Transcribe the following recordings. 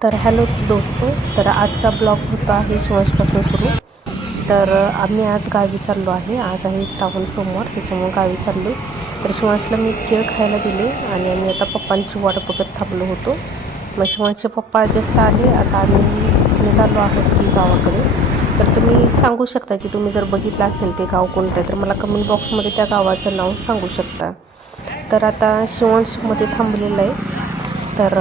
तर हॅलो दोस्तो तर आजचा ब्लॉग होता आहे शिवांशपासून सुरू. तर आम्ही आज गावी चाललो आहे. आज आहे श्रावण सोमवार त्याच्यामुळे गावी चाललो तर शिवांशला मी केळ खायला दिले आणि आम्ही आता पप्पांची वाट बघत थांबलो होतो. मग शिवांशचे पप्पा जस्ट आले. आता आम्ही निघालो आहोत की गावाकडे. तर तुम्ही सांगू शकता की तुम्ही जर बघितलं असेल ते गाव कोणतं आहे तर मला कमेंट बॉक्समध्ये त्या गावाचं नाव सांगू शकता. तर आता शिवांशमध्ये थांबलेलं आहे. तर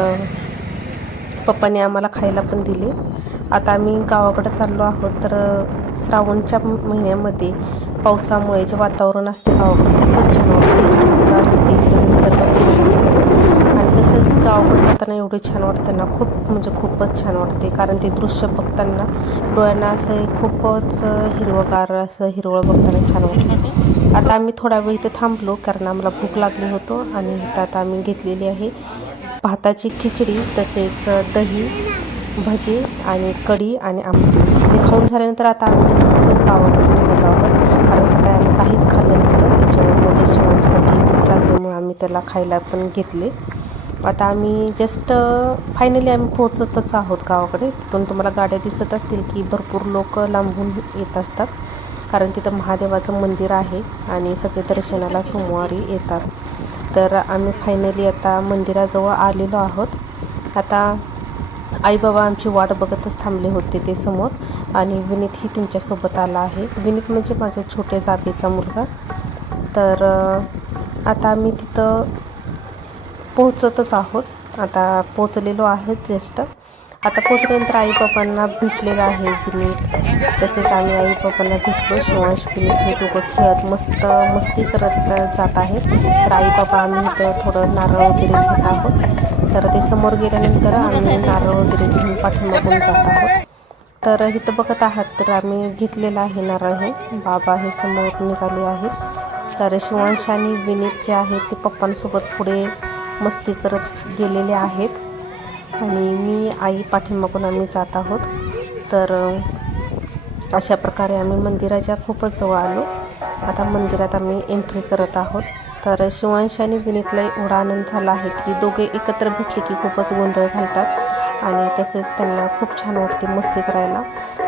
पप्पाने आम्हाला खायला पण दिले. आता आम्ही गावाकडे चाललो आहोत तर श्रावणच्या महिन्यामध्ये पावसामुळे जे वातावरण असते गावाकडे खूपच छान वाटते. हिरवंगार आणि तसंच गावाकडे जाताना एवढे छान वाटतं ना खूप म्हणजे खूपच छान वाटते. कारण ते दृश्य बघताना डोळ्यांना असं खूपच हिरवगार असं हिरवळ बघताना छान वाटतं. आता आम्ही थोडा वेळ इथे थांबलो कारण आम्हाला भूक लागली होतो आणि इथं आता आम्ही घेतलेली आहे भाताची खिचडी तसेच दही भजी आणि कढी आणि आमटी. ते खाऊन झाल्यानंतर आता आम्ही तसंच गावाकडे निघालो आहोत. कारण सकाळी आम्ही काहीच खाल्लं नव्हतं. त्याच्यामध्ये मध्ये शिवांसाठी भूक लागल्यामुळे आम्ही त्याला खायला पण घेतले. आता आम्ही जस्ट फायनली आम्ही पोहोचतच आहोत गावाकडे. तिथून तुम्हाला गाड्या दिसत असतील की भरपूर लोक लांबून येत असतात. कारण तिथं महादेवाचं मंदिर आहे आणि सगळे दर्शनाला सोमवारी येतात. तर आम्ही फायनली आता मंदिराजवळ आलेलो आहोत. आता आई बाबा आमची वाट बघतच थांबले होते ते समोर आणि विनीतही त्यांच्यासोबत आला आहे. विनीत म्हणजे माझ्या छोट्या जाबेचा मुलगा. तर आता आम्ही तिथं पोहोचतच आहोत. आता पोचलेलो आहेत ज्येष्ठ. आता पोचल्यानंतर पप्पांना भेटलेलं आहे विनीत तसेच आम्ही आई पप्पांना भेटलो शिवांश विनीत हे दोघं खेळत मस्त मस्ती करत जात आहेत. तर आईबाबा आम्ही इथं थोडं नारळ वगैरे घेत आहोत. तर ते समोर गेल्यानंतर आम्ही नारळ वगैरे घेऊन पाठीमागून जात आहोत. तर इथं बघत आहात तर आम्ही घेतलेलं आहे नारळ हे. बाबा हे समोर निघाले आहेत. तर शिवांश आणि विनीत जे आहेत ते पप्पांसोबत पुढे मस्ती करत गेलेले आहेत. आणि मी आई पाठिंबाकून आम्ही जात आहोत. तर अशा प्रकारे आम्ही मंदिराच्या खूपच जवळ आलो. आता मंदिरात आम्ही एंट्री करत आहोत. तर शिवांश आणि विनीतला एवढा आनंद झाला आहे की दोघे एकत्र भेटले की खूपच गोंधळ घालतात. आणि तसेच त्यांना खूप छान वाटते मस्ती करायला.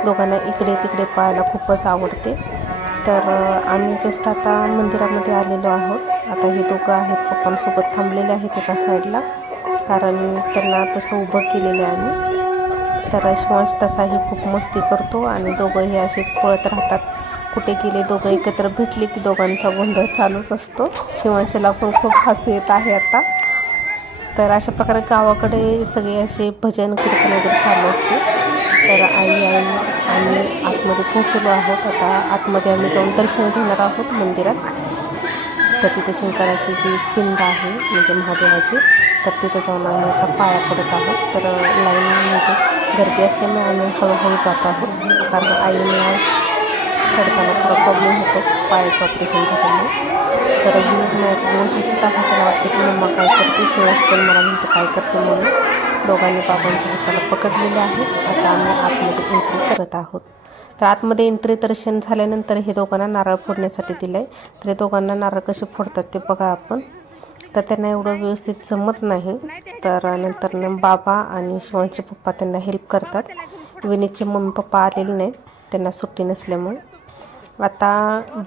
दोघांना इकडे तिकडे पाहायला खूपच आवडते. तर आम्ही जस्ट आता मंदिरामध्ये आलेलो आहोत. आता हे दोघं आहेत पप्पांसोबत थांबलेले आहेत एका साईडला कारण त्यांना तसं उभं केलेलं आहे आम्ही. तर शिवांश तसाही खूप मस्ती करतो आणि दोघंही असेच पळत राहतात. कुठे गेले दोघं एकत्र भेटले की दोघांचा गोंधळ चालूच असतो. शिवांशला पण खूप हसू येत आहे आता. तर अशा प्रकारे गावाकडे सगळे असे भजन कीर्तन वगैरे चालू असते. तर आई आई आम्ही आतमध्ये पोहोचलो आहोत. आता आतमध्ये आम्ही जाऊन दर्शन घेणार आहोत मंदिरात. तर तिथे शंकराची जी पिंड आहे म्हणजे महादेवाची तर तिथे जाऊन आम्ही आता पाया पडत आहोत. तर लाईन म्हणजे गर्दी असल्यामुळे आम्ही हळूहळू जात आहोत. कारण आईला चढताना थोडा प्रॉब्लेम होतो पायाचं ऑपरेशन झाल्यामुळे. तर विनोद म्हणून हसत आहे त्याला वाटते की मम्मा काय करते? सुरेश पण मला म्हणतो काय करते म्हणून दोघांनी बाबांच्या हाताला पकडलेलं आहे. आता आम्ही आतमध्ये एंट्री करत आहोत. तर आतमध्ये एंट्री दर्शन झाल्यानंतर हे दोघांना नारळ फोडण्यासाठी दिलं आहे तर हे दोघांना नारळ कसे फोडतात ते बघा आपण. तर त्यांना एवढं व्यवस्थित जमत नाही. तर नंतर न बाबा आणि शिवांचे पप्पा त्यांना हेल्प करतात. विनीतचे मम्मी पप्पा आलेले नाहीत. त्यांना सुट्टी नसल्यामुळे. आता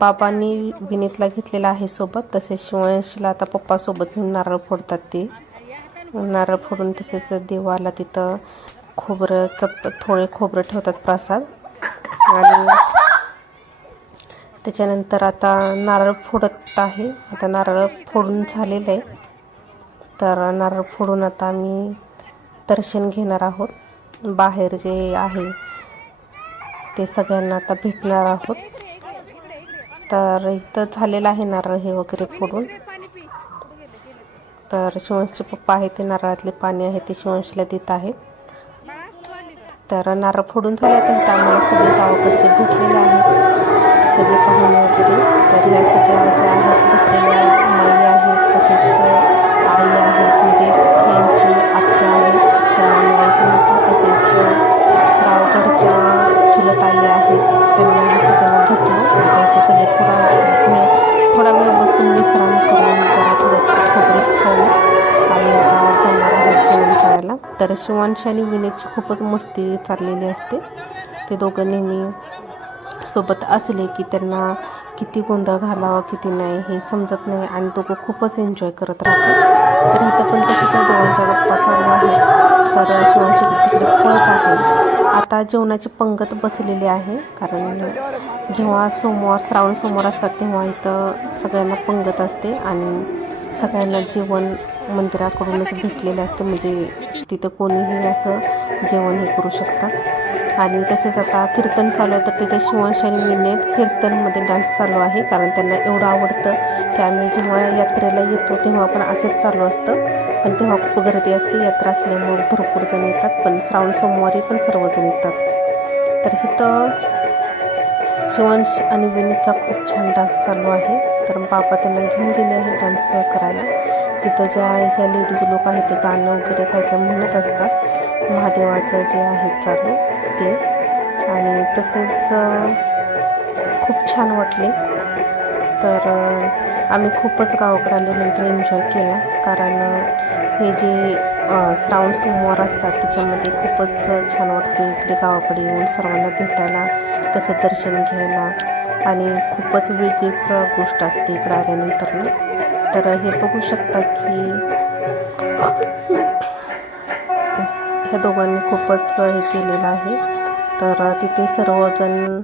बाबांनी विनीतला घेतलेला आहे सोबत. तसेच शिवांशीला आता पप्पासोबत घेऊन नारळ फोडतात ते. नारळ फोडून तसेच देवाला तिथं खोबरं चप थोडे खोबरं ठेवतात प्रसाद. आणि त्याच्यानंतर आता नारळ फोडत आहे. आता नारळ फोडून झालेलं आहे. तर नारळ फोडून आता आम्ही दर्शन घेणार आहोत. बाहेर जे आहे ते सगळ्यांना आता भेटणार आहोत. तर इथं झालेलं आहे नारळ हे वगैरे फोडून. तर शिवांशचे पप्पा आहे ते नारळातले पाणी आहे ते शिवंशला देत आहेत. तर नारळ फोडून झाले तर आम्हाला सगळे गावाकडचे भेटलेले आहेत. सगळे पाहुणे वगैरे तर ह्या सगळ्या ज्या आहेत बसलेल्या माई आहेत तसेच आई आहेत म्हणजे यांची आत्या आहे त्यांना आम्ही आई सांगतो. तसेच गावाकडच्या चुलत आई आहेत त्यांना हे सगळ्यांना भेटलो आता इथे सगळे थोडा वेळ थोडा वेळ बसून विश्राम करून जरा थोडं खोबरे खाऊ आणि आता जाणार आहोत जेवण करायला. तर तर शिवांश आणि विनेची खूपच मस्ती चाललेली असते. ते दोघं नेहमी सोबत असले की त्यांना किती गोंधळ घालावा किती नाही हे समजत नाही आणि दोघं खूपच एन्जॉय करत राहतात. तर इथं पण तसंच दोघांच्या गप्पा चालू आहे तर शिवांशी तिकडे पळत आहे. आता जेवणाची पंगत बसलेली आहे कारण जेव्हा सोमवार श्रावण सोमवार असतात तेव्हा इथं सगळ्यांना पंगत असते आणि सगळ्यांना जेवण मंदिराकडूनच भेटलेले असते. म्हणजे तिथं कोणीही असं जेवण हे करू शकतात. आणि तसेच आता कीर्तन चालू होतं तर तिथे शिवंश आणि विनेत कीर्तनमध्ये डान्स चालू आहे कारण त्यांना एवढं आवडतं की आम्ही जेव्हा यात्रेला येतो तेव्हा पण असंच चालू असतं. पण तेव्हा खूप गर्दी असते यात्रा असल्यामुळे भरपूर जण येतात पण श्रावण सोमवारी पण सर्वजण येतात. तर इथं शिवंश आणि विनीतचा खूप छान डान्स चालू आहे. तर बाबा त्यांना घेऊन गेले आहे डान्स करायला. तिथं ज्या ह्या लेडीज लोक आहेत ते गाणं वगैरे काय काय म्हणत असतात. महादेवाचं जे आहे चालू ते. आणि तसेच खूप छान वाटले. तर आम्ही खूपच गावाकडे आल्यानंतर एन्जॉय केला. कारण हे जे श्रावण सोमवार असतात त्याच्यामध्ये खूपच छान वाटते इकडे गावाकडे येऊन सर्वांना भेटायला तसं दर्शन घ्यायला. आणि खूपच वेगळीच गोष्ट असते इकडे आल्यानंतर ना तर हे बघू शकता की ह्या दोघांनी खूपच हे केलेलं आहे. तर तिथे सर्वजण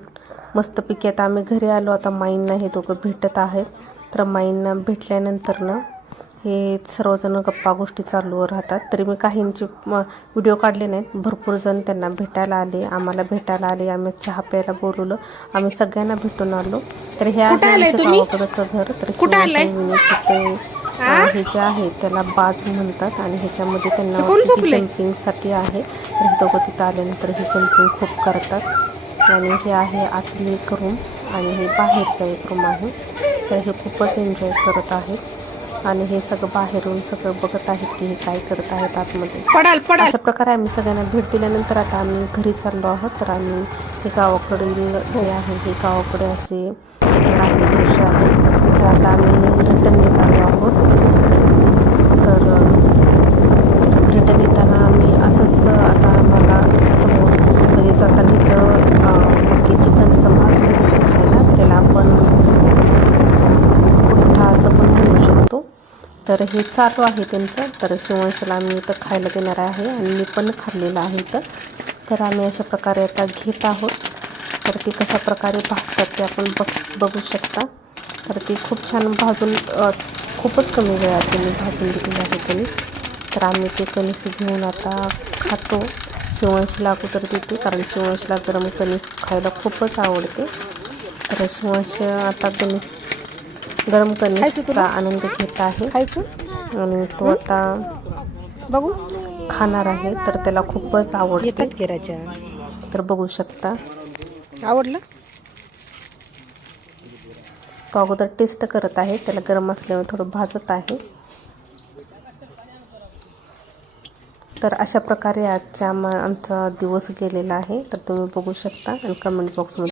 मस्तपैकी आता आम्ही घरी आलो. आता माईंना हे दोघं भेटत आहेत. तर माईंना भेटल्यानंतर ना हे सर्वजण गप्पा गोष्टी चालू राहतात. तरी मी काहींचे व्हिडिओ काढले नाहीत. भरपूर जण त्यांना भेटायला आले आम्हाला भेटायला आले. आम्ही चहा प्यायला बोलवलं. आम्ही सगळ्यांना भेटून आलो. तर हे आहे आमच्या गावाकडचं घर. तर अं, हे जे आहे त्याला बाज म्हणतात आणि ह्याच्यामध्ये त्यांना जम्पिंगसाठी आहे. तर हे दोघं तिथं आल्यानंतर हे जम्पिंग खूप करतात. आणि हे आहे आतली एक रूम आणि हे बाहेरचं एक रूम आहे. तर हे खूपच एन्जॉय करत आहेत. आणि हे सगळं बाहेरून सगळं बघत आहेत की हे काय करत आहेत आतमध्ये. पडाल पडाल. अशा प्रकारे आम्ही सगळ्यांना भेट दिल्यानंतर आता आम्ही घरी चाललो आहोत. तर आम्ही हे गावाकडील जे आहे हे गावाकडे असे आहे दृश्य आहे. तर आता आम्ही रिटर्न निघालो आहोत. तर रिटर्न येताना आम्ही असंच आता आम्हाला समोर म्हणजे जाताना इथं अं, मक्याची कणसं भाजून तिथे खायला त्याला आपण पुठ्ठा असं पण म्हणू शकतो तर हे चालू आहे त्यांचं. तर शिवंशाला आम्ही इथं खायला देणार आहे आणि मी पण खाल्लेलं आहे इथं. तर आम्ही अशा प्रकारे आता घेत आहोत. तर ते कशा प्रकारे भाजतात ते आपण बघ बघू शकता. तर ते खूप छान भाजून खूपच कमी वेळात त्यांनी भाजून दिलेलं आहे कणीस. तर आम्ही ते कणीस घेऊन आता खातो. शिवंशला अगोदर देते कारण शिवंशला गरम कणीस खायला खूपच आवडते. तर शिवंश आता कणीस गरम कणीसचा आनंद घेत आहे. खायचं? आणि तो आता बघू. खाणार आहे तर त्याला खूपच आवडते. गिराच्या तर बघू शकता. आवडलं? तो अगोदर टेस्ट करत आहे त्याला गरम असल्यामुळे थोडं भाजत आहे. तर अशा प्रकारे आजच्या आम आमचा दिवस गेलेला आहे तर तुम्ही बघू शकता आणि कमेंट बॉक्समध्ये